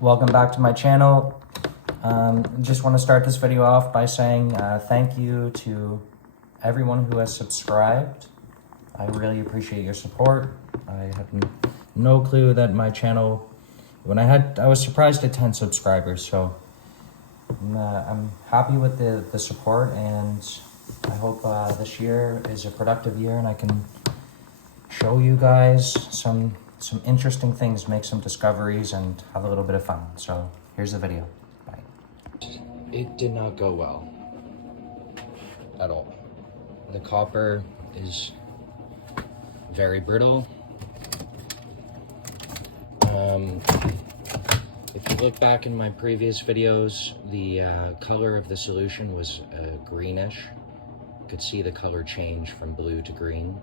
Welcome back to my channel. Just want to start this video off by saying thank you to everyone who has subscribed. I really appreciate your support. I had no clue that my channel, I was surprised at 10 subscribers, so I'm happy with the support, and I hope this year is a productive year and I can show you guys some interesting things, make some discoveries, and have a little bit of fun. So here's the video. Bye. It did not go well at all. The copper is very brittle. If you look back in my previous videos, the color of the solution was greenish. You could see the color change from blue to green.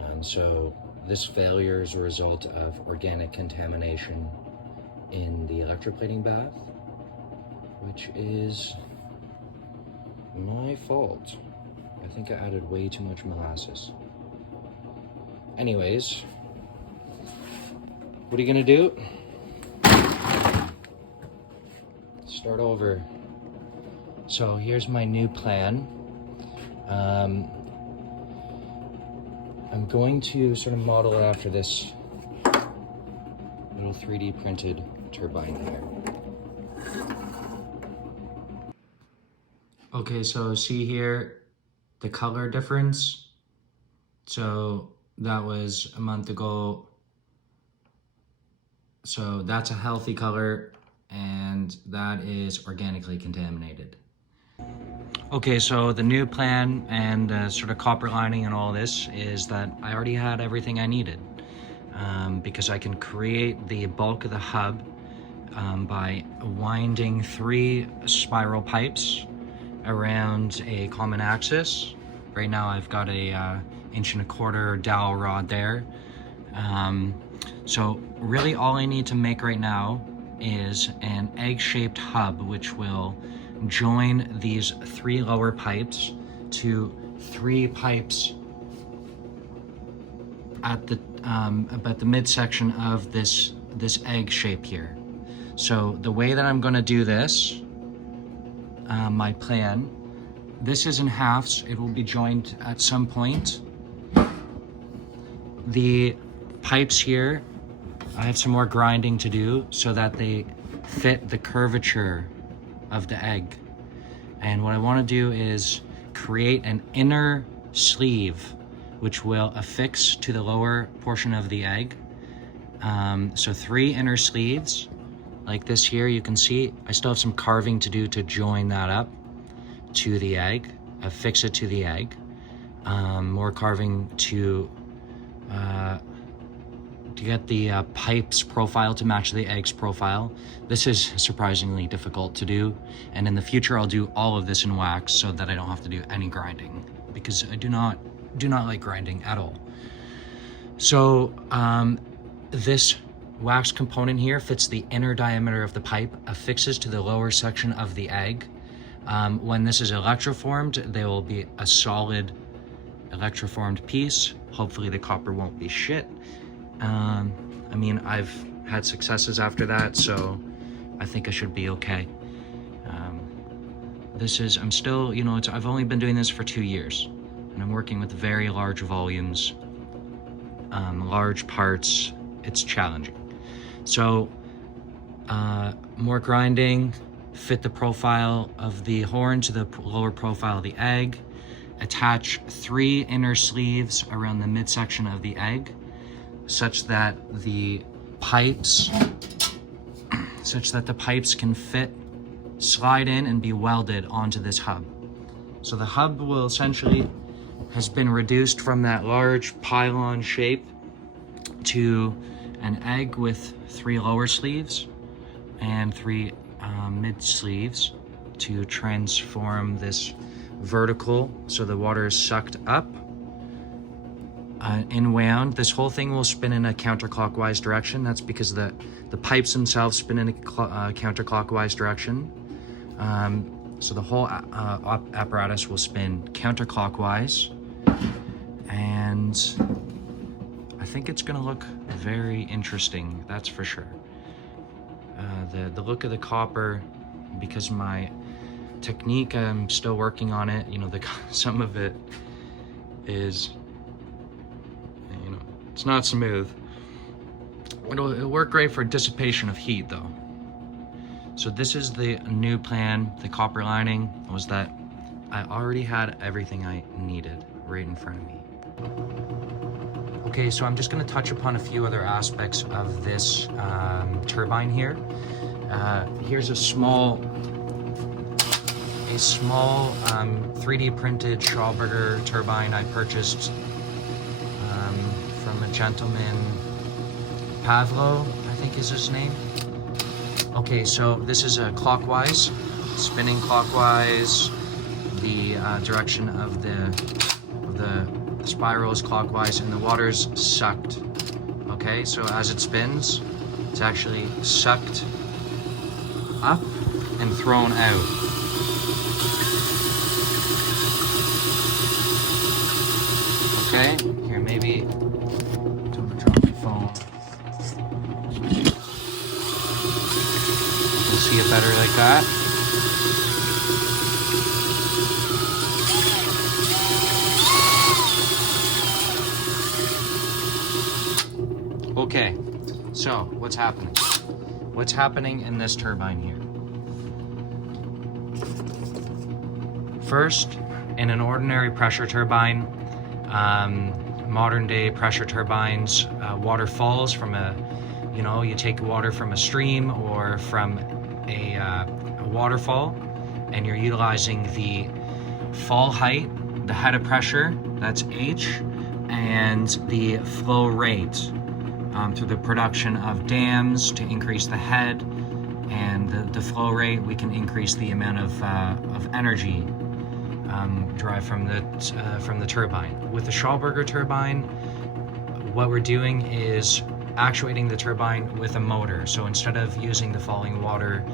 And so this failure is a result of organic contamination in the electroplating bath, which is my fault. I think I added way too much molasses. Anyways, what are you gonna do? Start over. So here's my new plan. I'm going to sort of model it after this little 3D printed turbine here. Okay, so see here the color difference. So that was a month ago. So that's a healthy color, and that is organically contaminated. Okay, so the new plan and sort of copper lining and all this is that I already had everything I needed, because I can create the bulk of the hub by winding 3 spiral pipes around a common axis. Right now I've got a 1.25" dowel rod there. So really all I need to make right now is an egg-shaped hub, which will join these 3 lower pipes to 3 pipes at the about the midsection of this egg shape here. So the way that I'm going to do this, my plan, this is in halves. It will be joined at some point. The pipes here, I have some more grinding to do so that they fit the curvature of the egg. And what I want to do is create an inner sleeve which will affix to the lower portion of the egg. So 3 inner sleeves like this here. You can see I still have some carving to do to join that up to the egg, affix it to the egg. More carving to get the pipes profile to match the egg's profile. This is surprisingly difficult to do, and in the future I'll do all of this in wax so that I don't have to do any grinding, because I do not like grinding at all. So this wax component here fits the inner diameter of the pipe, affixes to the lower section of the egg. When this is electroformed, there will be a solid electroformed piece. Hopefully the copper won't be shit. I mean, I've had successes after that, so I think I should be okay. I'm still, I've only been doing this for 2 years, and I'm working with very large volumes, large parts. It's challenging. So, more grinding, fit the profile of the horn to the lower profile of the egg, attach 3 inner sleeves around the midsection of the egg, such that the pipes can fit, slide in, and be welded onto this hub. So the hub will essentially has been reduced from that large pylon shape to an egg with 3 lower sleeves and 3 mid sleeves to transform this vertical, so the water is sucked up and wound. This whole thing will spin in a counterclockwise direction. That's because the pipes themselves spin in a counterclockwise direction. So the whole apparatus will spin counterclockwise, and I think it's gonna look very interesting, that's for sure. the look of the copper, because my technique, I'm still working on it. You know, some of it is, you know, it's not smooth. It'll work great for dissipation of heat though. So this is the new plan. The copper lining was that I already had everything I needed right in front of me. Okay, so I'm just going to touch upon a few other aspects of this turbine here. Here's a small 3D printed Schauberger turbine I purchased from a gentleman, Pavlo, I think is his name. Okay, so this is a clockwise, spinning clockwise. The direction of the spiral is clockwise, and the water's sucked. Okay, so as it spins, it's actually sucked up and thrown out. Okay, here maybe don't drop the phone. You can see it better like that. Okay, so what's happening? What's happening in this turbine here? First, in an ordinary pressure turbine, modern day pressure turbines, water falls from you take water from a stream or from a waterfall, and you're utilizing the fall height, the head of pressure, that's H, and the flow rate through the production of dams to increase the head, and the flow rate, we can increase the amount of energy derived from the turbine. With the Schauberger turbine, what we're doing is actuating the turbine with a motor. So instead of using the falling water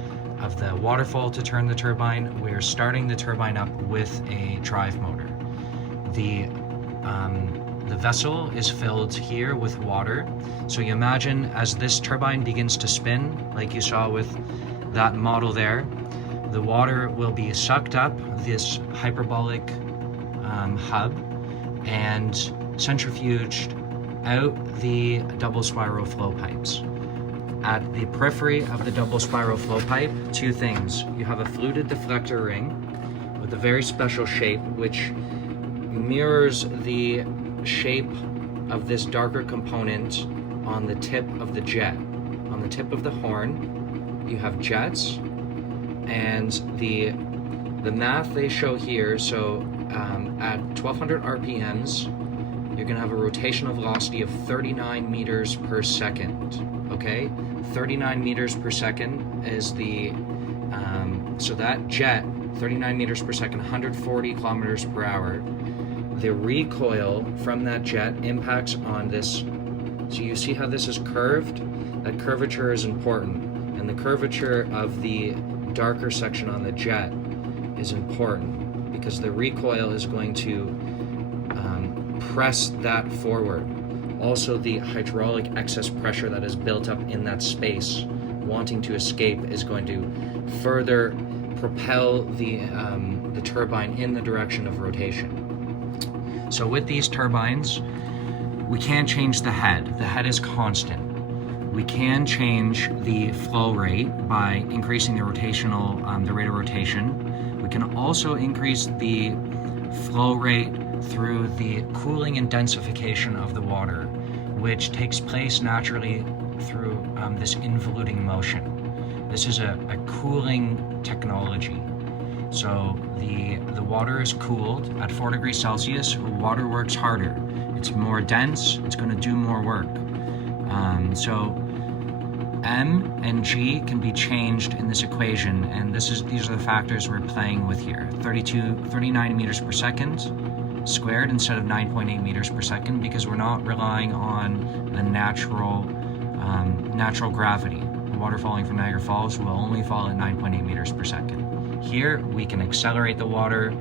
of the waterfall to turn the turbine, we're starting the turbine up with a drive motor. The vessel is filled here with water. So you imagine as this turbine begins to spin, like you saw with that model there, the water will be sucked up this hyperbolic hub and centrifuged out the double spiral flow pipes. At the periphery of the double spiral flow pipe, two things. You have a fluted deflector ring with a very special shape which mirrors the shape of this darker component on the tip of the jet. On the tip of the horn, you have jets, and the math they show here, so at 1200 RPMs, you're gonna have a rotational velocity of 39 meters per second, okay? 39 meters per second is the, so that jet, 39 meters per second, 140 kilometers per hour, the recoil from that jet impacts on this. So you see how this is curved? That curvature is important, and the curvature of the darker section on the jet is important because the recoil is going to press that forward. Also, the hydraulic excess pressure that is built up in that space wanting to escape is going to further propel the turbine in the direction of rotation. So with these turbines, we can't change the head. The head is constant. We can change the flow rate by increasing the rotational, the rate of rotation. We can also increase the flow rate through the cooling and densification of the water, which takes place naturally through this involuting motion. This is a cooling technology. So the water is cooled at 4 degrees Celsius. Water works harder. It's more dense. It's going to do more work. So M and G can be changed in this equation, and these are the factors we're playing with here. 39 meters per second squared instead of 9.8 meters per second, because we're not relying on the natural gravity. Water falling from Niagara Falls will only fall at 9.8 meters per second. Here we can accelerate the water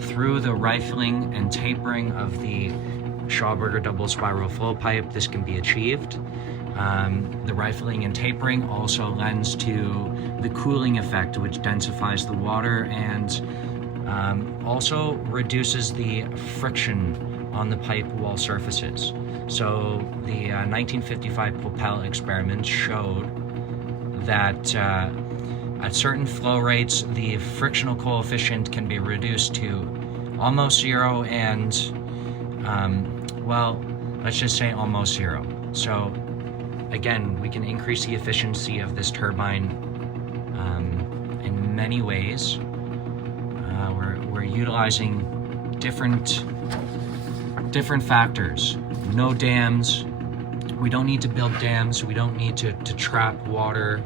through the rifling and tapering of the Schauberger double spiral flow pipe. This can be achieved. The rifling and tapering also lends to the cooling effect, which densifies the water and also reduces the friction on the pipe wall surfaces. So the 1955 Popel experiments showed that at certain flow rates, the frictional coefficient can be reduced to almost zero and, well, let's just say almost zero. So again, we can increase the efficiency of this turbine in many ways. We're utilizing different factors. No dams. We don't need to build dams. We don't need to trap water.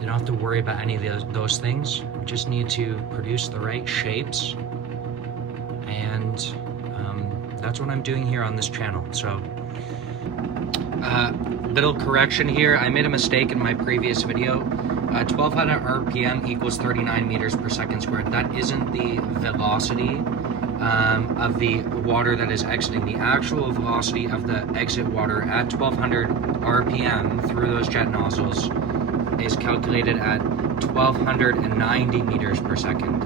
You don't have to worry about any of those things. We just need to produce the right shapes, and that's what I'm doing here on this channel. So, little correction here. I made a mistake in my previous video. 1200 RPM equals 39 meters per second squared. That isn't the velocity of the water that is exiting. The actual velocity of the exit water at 1200 RPM through those jet nozzles is calculated at 1290 meters per second,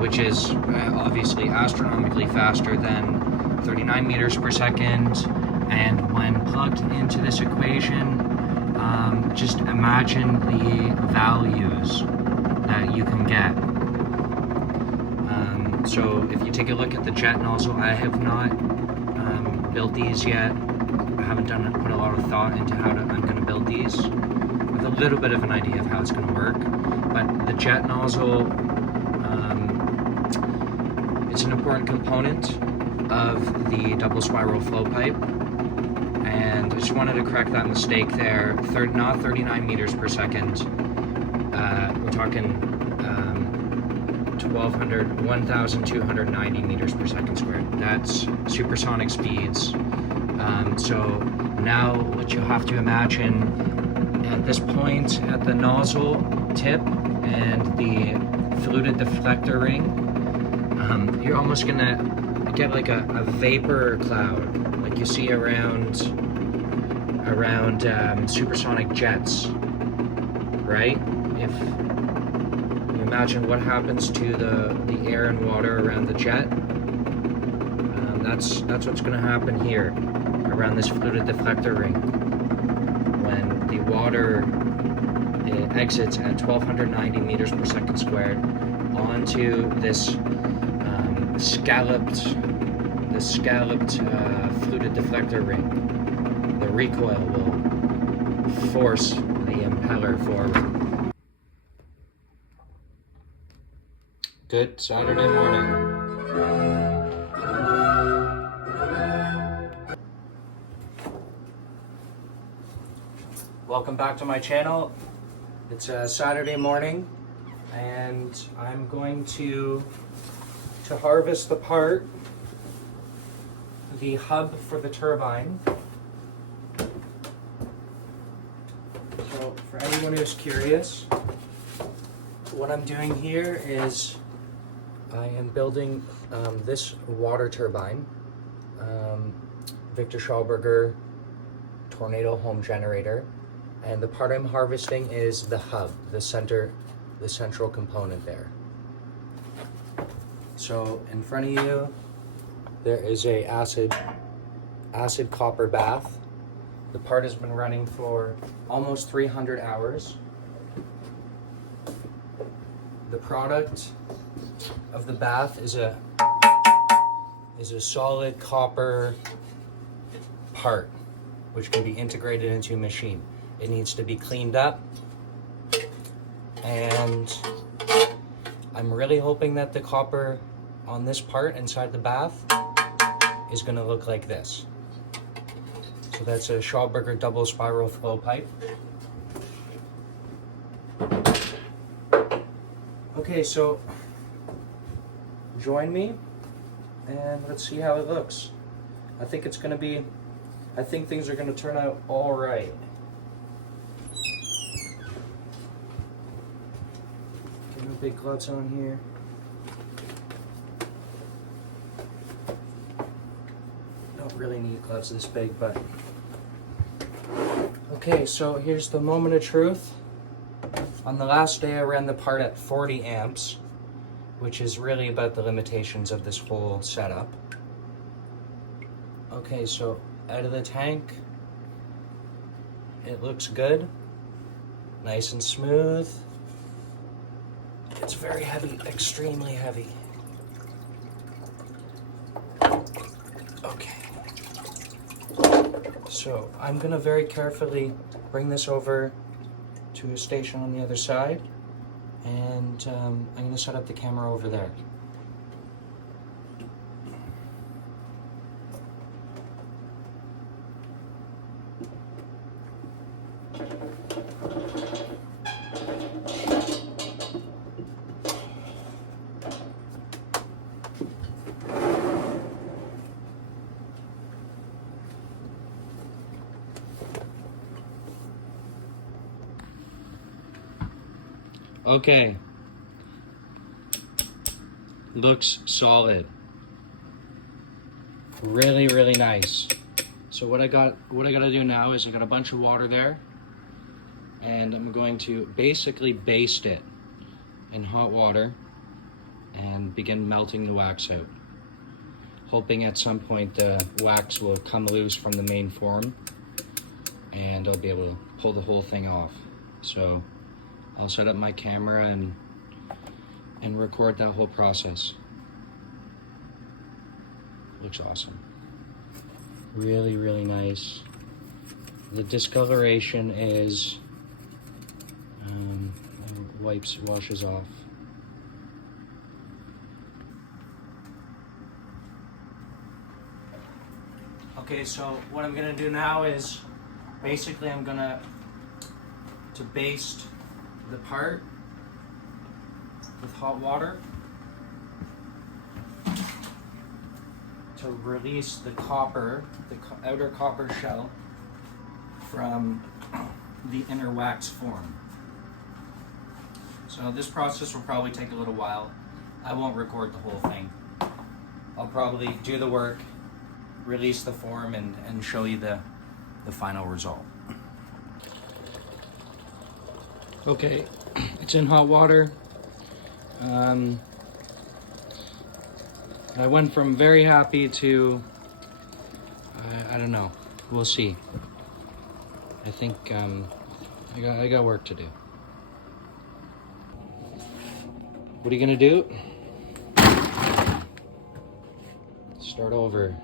which is obviously astronomically faster than 39 meters per second. And when plugged into this equation, just imagine the values that you can get. So if you take a look at the jet nozzle, I have not built these yet. I haven't put a lot of thought into how I'm going to build these. With a little bit of an idea of how it's going to work. But the jet nozzle, it's an important component of the double spiral flow pipe. And I just wanted to correct that mistake there. Not 39 meters per second. We're talking 1,290 meters per second squared. That's supersonic speeds. So now what you have to imagine at this point at the nozzle tip and the fluted deflector ring, you're almost gonna get like a vapor cloud like you see around supersonic jets, right? If you imagine what happens to the air and water around the jet, that's what's going to happen here around this fluted deflector ring when the water exits at 1290 meters per second squared onto this scalloped fluted deflector ring. The recoil will force the impeller forward. Good Saturday morning. Welcome back to my channel. It's a Saturday morning and I'm going to harvest the hub for the turbine. So for anyone who's curious, what I'm doing here is I am building this water turbine, Victor Schauberger tornado home generator, and the part I'm harvesting is the hub, the central component there. So in front of you, there is a acid copper bath. The part has been running for almost 300 hours. The product of the bath is a solid copper part, which can be integrated into a machine. It needs to be cleaned up, and I'm really hoping that the copper on this part inside the bath is going to look like this. So that's a Schauberger double spiral flow pipe. Okay, so join me and let's see how it looks. I think things are going to turn out all right. Get my big gloves on here. Don't really need gloves this big, but Okay, so here's the moment of truth. On the last day, I ran the part at 40 amps, which is really about the limitations of this whole setup. Okay, so out of the tank, it looks good, nice and smooth. It's very heavy, extremely heavy. Okay. So I'm gonna very carefully bring this over to a station on the other side, and I'm gonna set up the camera over there. Okay, looks solid. Really, really nice. So what I gotta do now is I got a bunch of water there, and I'm going to basically baste it in hot water and begin melting the wax out. Hoping at some point the wax will come loose from the main form and I'll be able to pull the whole thing off. So I'll set up my camera and record that whole process. Looks awesome. Really, really nice. The discoloration is washes off. Okay, so what I'm gonna do now is basically I'm gonna baste the part with hot water to release the copper, the outer copper shell from the inner wax form. So this process will probably take a little while. I won't record the whole thing. I'll probably do the work, release the form, and show you the final result. Okay, it's in hot water. I went from very happy to, I don't know, we'll see. I think I got work to do. What are you gonna do? Start over.